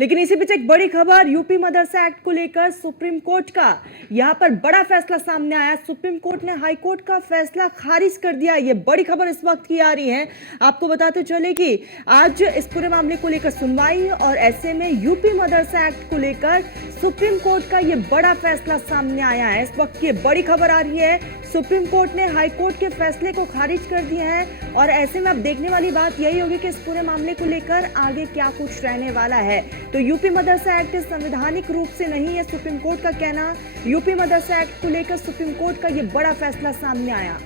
लेकिन इसी बीच एक बड़ी खबर यूपी मदरसा एक्ट को लेकर सुप्रीम कोर्ट का यहां पर बड़ा फैसला सामने आया। सुप्रीम कोर्ट ने हाई कोर्ट का फैसला खारिज कर दिया। ये बड़ी खबर इस वक्त की आ रही है। आपको बताते चले कि आज इस पूरे मामले को लेकर सुनवाई और ऐसे में यूपी मदरसा एक्ट को लेकर सुप्रीम कोर्ट का ये बड़ा फैसला सामने आया है। इस वक्त ये बड़ी खबर आ रही है। सुप्रीम कोर्ट ने हाई कोर्ट के फैसले को खारिज कर दिया है और ऐसे में अब देखने वाली बात यही होगी कि इस पूरे मामले को लेकर आगे क्या कुछ रहने वाला है। तो यूपी मदरसा एक्ट संवैधानिक रूप से नहीं है, सुप्रीम कोर्ट का कहना। यूपी मदरसा एक्ट को लेकर सुप्रीम कोर्ट का यह बड़ा फैसला सामने आया।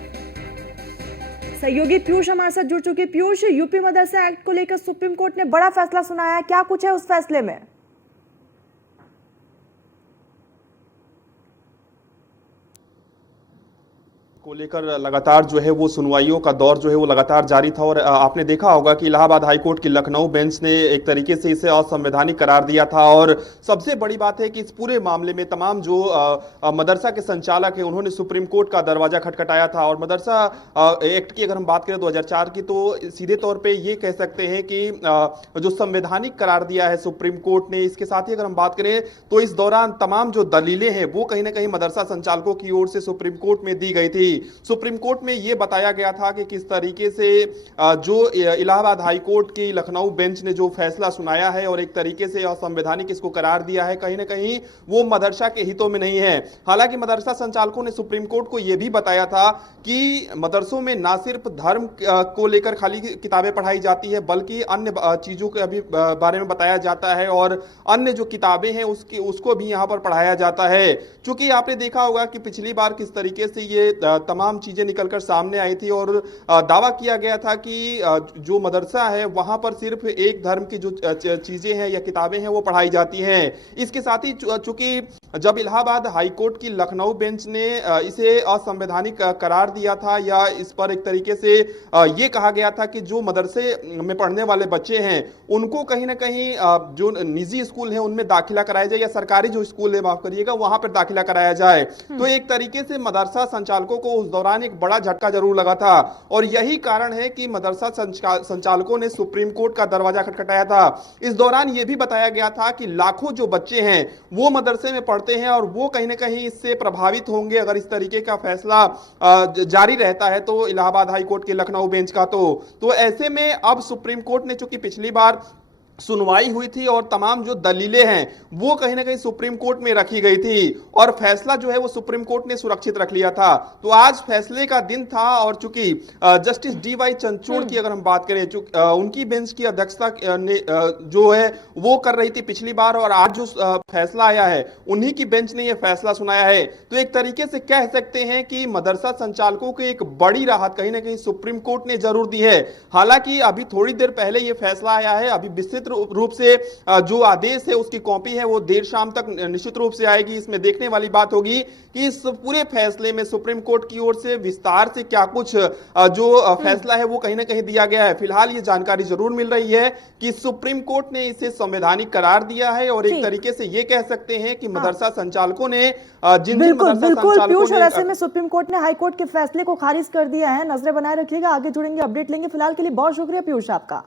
सहयोगी पीयूष हमारे साथ जुड़ चुके। पीयूष, यूपी मदरसा एक्ट को लेकर सुप्रीम कोर्ट ने बड़ा फैसला सुनाया है, क्या कुछ है उस फैसले में? को लेकर लगातार जो है वो सुनवाइयों का दौर जो है वो लगातार जारी था और आपने देखा होगा कि इलाहाबाद हाई कोर्ट की लखनऊ बेंच ने एक तरीके से इसे असंवैधानिक करार दिया था। और सबसे बड़ी बात है कि इस पूरे मामले में तमाम जो मदरसा के संचालक हैं उन्होंने सुप्रीम कोर्ट का दरवाजा खटखटाया था। और मदरसा एक्ट की अगर हम बात करें 2004 की, तो सीधे तौर पर ये कह सकते हैं कि जो संवैधानिक करार दिया है सुप्रीम कोर्ट ने। इसके साथ ही अगर हम बात करें तो इस दौरान तमाम जो दलीलें हैं वो कहीं ना कहीं मदरसा संचालकों की ओर से सुप्रीम कोर्ट में दी गई थी। सुप्रीम कोर्ट में यह बताया गया था कि किस तरीके से जो इलाहाबाद हाई कोर्ट की लखनऊ बेंच ने जो फैसला सुनाया है और एक तरीके से असंवैधानिक इसको करार दिया है, कहीं ना कहीं वो मदरसा के हितों में नहीं है। हालांकि मदरसा संचालकों ने सुप्रीम कोर्ट को यह भी बताया था कि मदरसों में ना सिर्फ धर्म को लेकर खाली किताबें पढ़ाई जाती है बल्कि अन्य चीजों के अभी बारे में बताया जाता है और अन्य जो किताबें हैं उसको भी यहां पर पढ़ाया जाता है। चूंकि आपने देखा होगा कि पिछली बार किस तरीके से ये तमाम चीजें निकलकर सामने आई थी और दावा किया गया था कि जो मदरसा है वहां पर सिर्फ एक धर्म की जो चीजें हैं या किताबें हैं वो पढ़ाई जाती हैं। इसके साथ ही चूंकि जब इलाहाबाद हाई कोर्ट की लखनऊ बेंच ने इसे असंवैधानिक करार दिया था या इस पर एक तरीके से ये कहा गया था कि जो मदरसे में पढ़ने वाले बच्चे हैं उनको कहीं ना कहीं जो निजी स्कूल है उनमें दाखिला कराया जाए या सरकारी जो स्कूल है माफ करिएगा वहां पर दाखिला कराया जाए, तो एक तरीके से मदरसा संचालकों को उस दौरान एक बड़ा झटका जरूर लगा था। और यही कारण है कि मदरसा संचालकों ने सुप्रीम कोर्ट का दरवाजा खटखटाया था। इस दौरान यह भी बताया गया था कि लाखों जो बच्चे हैं वो मदरसे में पढ़ते हैं और वो कहीं ना कहीं इससे प्रभावित होंगे अगर इस तरीके का फैसला जारी रहता है तो इलाहाबाद हाई कोर्ट के लखनऊ बेंच का। तो ऐसे में अब सुप्रीम कोर्ट ने चूंकि पिछली बार सुनवाई हुई थी और तमाम जो दलीलें हैं वो कहीं ना कहीं सुप्रीम कोर्ट में रखी गई थी और फैसला जो है वो सुप्रीम कोर्ट ने सुरक्षित रख लिया था। तो आज फैसले का दिन था और चूंकि जस्टिस डीवाई चंद्रचूड़ की अगर हम बात करें उनकी बेंच की अध्यक्षता ने जो है वो कर रही थी पिछली बार और आज जो फैसला आया है उन्हीं की बेंच ने यह फैसला सुनाया है। तो एक तरीके से कह सकते हैं कि मदरसा संचालकों को एक बड़ी राहत कहीं ना कहीं सुप्रीम कोर्ट ने जरूर दी है। हालांकि अभी थोड़ी देर पहले यह फैसला आया है, अभी विस्तृत रूप से जो आदेश है उसकी कॉपी है वो देर शाम तक निश्चित रूप से आएगी। इसमें देखने वाली बात होगी कि इस पूरे फैसले में सुप्रीम कोर्ट की ओर से विस्तार से क्या कुछ जो फैसला है वो कहीं ना कहीं दिया गया है। फिलहाल ये जानकारी जरूर मिल रही है कि सुप्रीम कोर्ट ने इसे संवैधानिक करार दिया है और एक तरीके से ये कह सकते हैं कि मदरसा संचालकों ने पीयूष, और ऐसे में सुप्रीम कोर्ट ने हाई कोर्ट के फैसले को खारिज कर दिया है। नजरें बनाए रखिएगा, आगे जुड़ेंगे, अपडेट लेंगे। फिलहाल के लिए बहुत शुक्रिया पीयूष आपका।